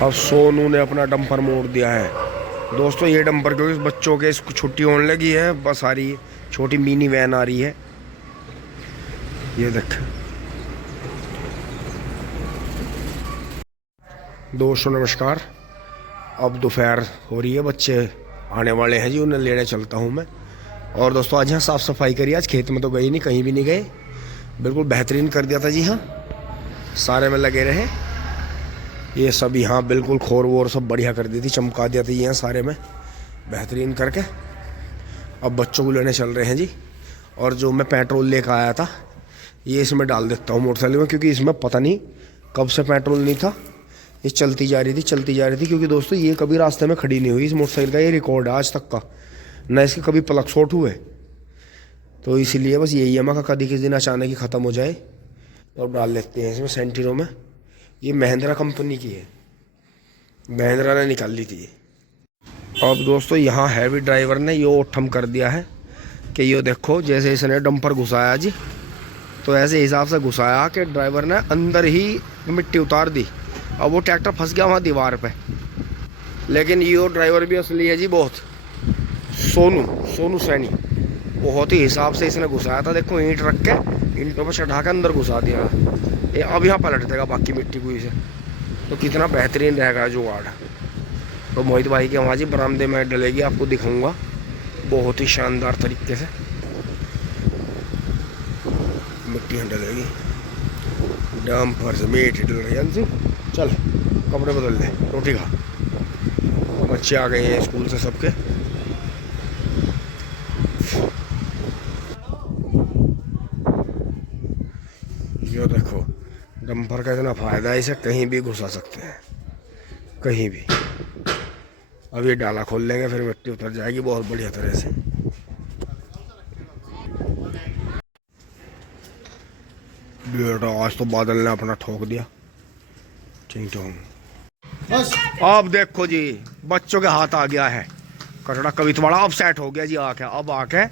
अब सोनू ने अपना डंपर मोड़ दिया है दोस्तों। ये डंपर क्योंकि बच्चों के छुट्टी होने लगी है, बस आ रही है, छोटी मिनी वैन आ रही है। ये देख दोस्तों नमस्कार। अब दोपहर हो रही है, बच्चे आने वाले हैं जी, उन्हें लेने चलता हूँ मैं। और दोस्तों आज यहाँ साफ़ सफाई करी, आज खेत में तो गई नहीं, कहीं भी नहीं गए, बिल्कुल बेहतरीन कर दिया था जी। हाँ सारे में लगे रहे, ये सब यहाँ बिल्कुल खोर वोर सब बढ़िया कर दी थी, चमका दिया था यहाँ सारे में बेहतरीन करके। अब बच्चों को लेने चल रहे हैं जी। और जो मैं पेट्रोल लेकर आया था ये इसमें डाल देता हूँ मोटरसाइकिल में, क्योंकि इसमें पता नहीं कब से पेट्रोल नहीं था, ये चलती जा रही थी। क्योंकि दोस्तों ये कभी रास्ते में खड़ी नहीं हुई इस मोटरसाइकिल का, ये रिकॉर्ड है आज तक का, न इसके कभी प्लग शॉर्ट हुए। तो इसीलिए बस यही है, मैं कभी किसी दिन अचानक ही ख़त्म हो जाए तो अब डाल लेते हैं इसमें सेंटिनो में। ये महिंद्रा कंपनी की है, महिंद्रा ने निकाल ली थी। अब दोस्तों यहाँ हैवी ड्राइवर ने ये ओठम कर दिया है कि ये देखो, जैसे इसने डंपर घुसाया जी, तो ऐसे हिसाब से घुसाया कि ड्राइवर ने अंदर ही मिट्टी उतार दी। अब वो ट्रैक्टर फंस गया वहाँ दीवार पे। लेकिन ये ड्राइवर भी असली है जी, बहुत सोनू सैनी, बहुत ही हिसाब से इसने घुसाया था। देखो ईंट रख के ईंटों पर चढ़ा के अंदर घुसा दिया। ये अब यहाँ पलट देगा बाकी मिट्टी को इसे, तो कितना बेहतरीन रहेगा जुगाड़। तो मोहित भाई के वहाँ जी बरामदे में डलेगी, आपको दिखाऊंगा बहुत ही शानदार तरीके से मिट्टी यहाँ डलेगी। डंपर से मिट्टी डल रही है। चल कपड़े बदल ले, रोटी खा। बच्चे आ गए हैं स्कूल से सबके। ये देखो डंपर का इतना फायदा है, इसे कहीं भी घुसा सकते हैं, कहीं भी। अब ये डाला खोल लेंगे, फिर मिट्टी उतर जाएगी बहुत बढ़िया तरह से। बेटा आज तो बादल ने अपना ठोक दिया, ठीक है। अब देखो जी बच्चों के हाथ आ गया है कटड़ा कवितवाड़ा, अब सेट हो गया जी। आके अब आके,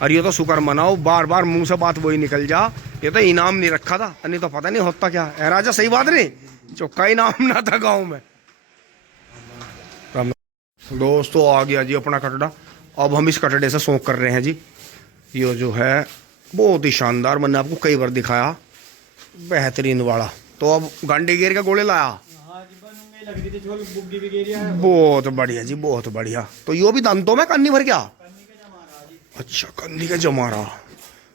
और ये तो शुक्र मनाओ, बार बार मुंह से बात वही निकल जा, ये तो इनाम नहीं रखा था, नहीं तो पता नहीं होता क्या है। राजा सही बात नहीं, चौका इनाम ना था गाँव में। दोस्तों आ गया जी अपना कटड़ा। अब हम इस कटड़े से शौक कर रहे हैं जी। ये जो है बहुत ही शानदार, मैंने आपको कई बार दिखाया, बेहतरीन वाला। तो अब गांडी गेर का गोले लाया, बहुत बढ़िया जी, बहुत बढ़िया। तो यो भी दांतों में कन्नी भर क्या? अच्छा कन्नी का जमारा,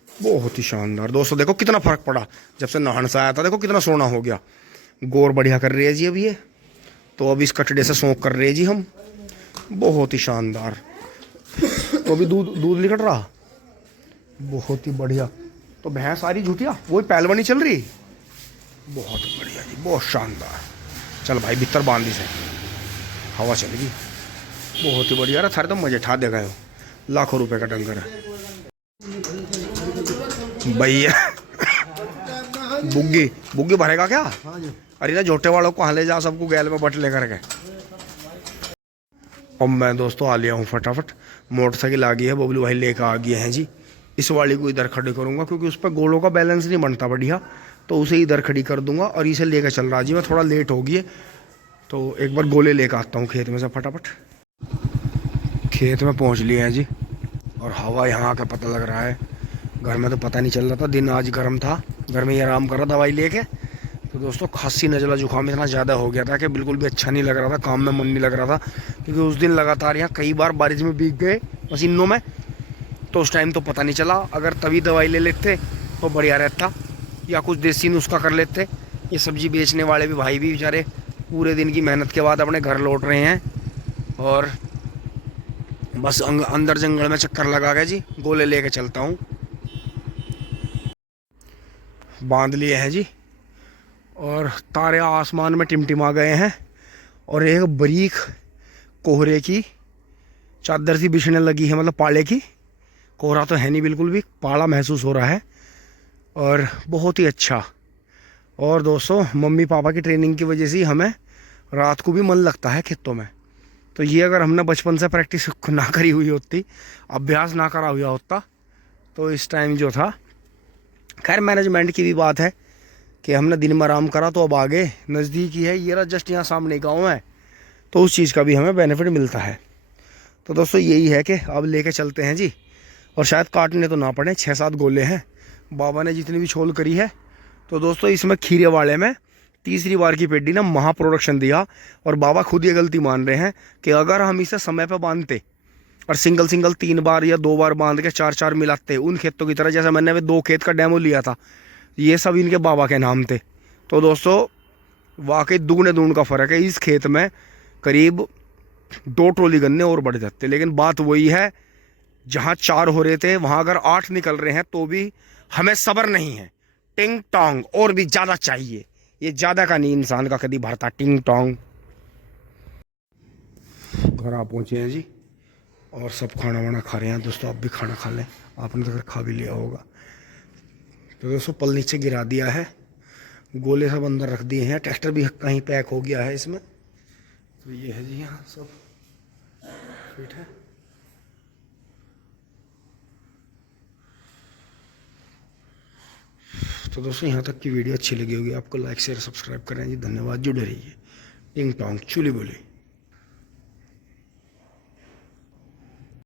बहुत ही शानदार। दोस्तों देखो कितना फर्क पड़ा जब से नहान से आया था, देखो कितना सोना हो गया। गोर बढ़िया कर रही है जी अब ये। तो अब इस कटड़े से शौक कर रहे हैं जी हम, बहुत ही शानदार। तो अभी दूध निकल रहा, बहुत ही बढ़िया। तो भैंस सारी झूठिया वही पहलवानी चल रही, बहुत बढ़िया जी, बहुत शानदार। चल भाई भीतर बांधी से हवा चलेगी, बहुत ही बढ़िया। थारे तो मजे ठा देगा, लाखों रुपए का डंगर है भैया। बुग्गी भरेगा क्या? अरे ना झोटे वालों को ले जा, सबको गैल में बट लेकर के। अब मैं दोस्तों आ लिया हूँ फटाफट, मोटरसाइकिल आ गई है, बबलू भाई लेकर आ गए हैं जी। इस वाली को इधर खड़ी करूँगा क्योंकि उस पर गोलों का बैलेंस नहीं बनता बढ़िया, तो उसे इधर खड़ी कर दूंगा। और इसे लेकर चल रहा जी, मैं थोड़ा लेट हो गई है, तो एक बार गोले लेकर आता हूँ खेत में से फटाफट। खेत में पहुँच लिए हैं जी, और हवा यहाँ आकर पता लग रहा है, घर में तो पता नहीं चल रहा था। दिन आज गर्म था, घर में ही आराम कर रहा दवाई लेके। तो दोस्तों खांसी नज़ला जुकाम इतना ज़्यादा हो गया था कि बिल्कुल भी अच्छा नहीं लग रहा था, काम में मन नहीं लग रहा था। क्योंकि उस दिन लगातार यहाँ कई बार बारिश में भीग गए पसीनों में, तो उस टाइम तो पता नहीं चला। अगर तभी दवाई ले लेते तो बढ़िया रहता, या कुछ देसी नुस्खा कर लेते। ये सब्जी बेचने वाले भी भाई भी बेचारे पूरे दिन की मेहनत के बाद अपने घर लौट रहे हैं, और बस अंदर जंगल में चक्कर लगा गया जी। गोले लेके चलता हूँ, बांध लिए हैं जी। और तारे आसमान में टिमटिमा गए हैं, और एक बारीक कोहरे की चादर सी बिछने लगी है, मतलब पाले की। कोहरा तो है नहीं बिल्कुल भी, पाला महसूस हो रहा है, और बहुत ही अच्छा। और दोस्तों मम्मी पापा की ट्रेनिंग की वजह से हमें रात को भी मन लगता है खेतों में। तो ये अगर हमने बचपन से प्रैक्टिस ना करी हुई होती, अभ्यास ना करा हुआ होता, तो इस टाइम जो था, खैर मैनेजमेंट की भी बात है कि हमने दिन में आराम करा तो अब आगे नज़दीक ही है, ये रहा जस्ट यहाँ सामने गाँव है, तो उस चीज़ का भी हमें बेनिफिट मिलता है। तो दोस्तों यही है कि अब लेके चलते हैं जी, और शायद काटने तो ना पड़े, 6-7 गोले हैं बाबा ने जितनी भी छोल करी है। तो दोस्तों इसमें खीरे वाले में तीसरी बार की पेडी ना महा प्रोडक्शन दिया, और बाबा खुद ये गलती मान रहे हैं कि अगर हम इसे समय पर बांधते और सिंगल सिंगल 3 बार या 2 बार बांध के 4-4 मिलाते उन खेतों की तरह, जैसा मैंने अभी 2 खेत का डेमो लिया था, ये सब इनके बाबा के नाम थे। तो दोस्तों वाकई दुगने दून का फ़र्क है, इस खेत में करीब 2 ट्रॉली गन्ने और बढ़ जाते। लेकिन बात वही है, जहाँ 4 हो रहे थे वहाँ अगर 8 निकल रहे हैं तो भी हमें सब्र नहीं है, टिंग टोंग और भी ज़्यादा चाहिए। ये ज़्यादा का नहीं इंसान का कभी भरता, टिंग टोंग। घर आ पहुँचे हैं जी, और सब खाना वाना खा रहे हैं दोस्तों। आप भी खाना खा लें, आपने तो खा भी लिया होगा। तो दोस्तों पल नीचे गिरा दिया है, गोले सब अंदर रख दिए हैं, ट्रैक्टर भी कहीं पैक हो गया है इसमें। तो ये है जी, यहाँ सब फिट है। तो दोस्तों यहाँ तक की वीडियो अच्छी लगी होगी आपको, लाइक शेयर सब्सक्राइब करें जी। धन्यवाद, जुड़े रहिए। टिंग टोंग चुली बोली।